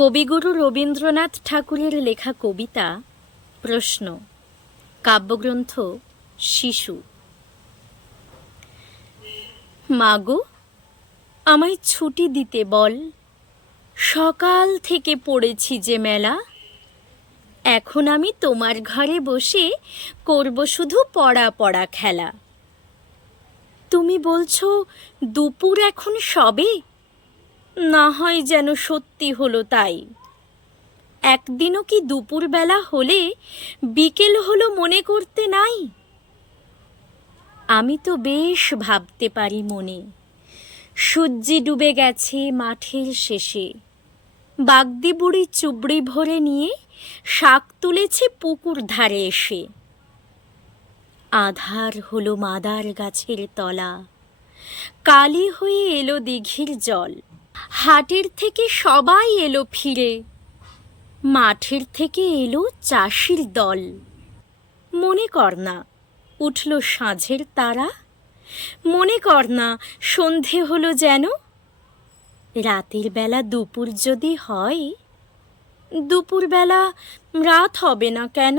কবিগুরু রবীন্দ্রনাথ ঠাকুরের লেখা কবিতা প্রশ্ন, কাব্যগ্রন্থ শিশু। মাগো, আমায় ছুটি দিতে বল, সকাল থেকে পড়েছি যে মেলা। এখন আমি তোমার ঘরে বসে করব শুধু পড়া পড়া খেলা। তুমি বলছো দুপুর এখন সবে, না হয় যেন সত্যি হলো তাই। একদিনও কি দুপুরবেলা হলে বিকেল হলো মনে করতে নাই? আমি তো বেশ ভাবতে পারি মনে, সূর্যি ডুবে গেছে মাঠের শেষে। বাগদি বুড়ি চুবড়ি ভরে নিয়ে শাক তুলেছে পুকুর ধারে এসে। আধার হলো মাদার গাছের তলা, কালি হয়ে এলো দিঘির জল। হাটের থেকে সবাই এলো ফিরে, মাঠের থেকে এলো চাষির দল। মনে কর না উঠল সাঁঝের তারা, মনে কর না সন্ধে হলো যেন। রাতের বেলা দুপুর যদি হয়, দুপুরবেলা রাত হবে না কেন?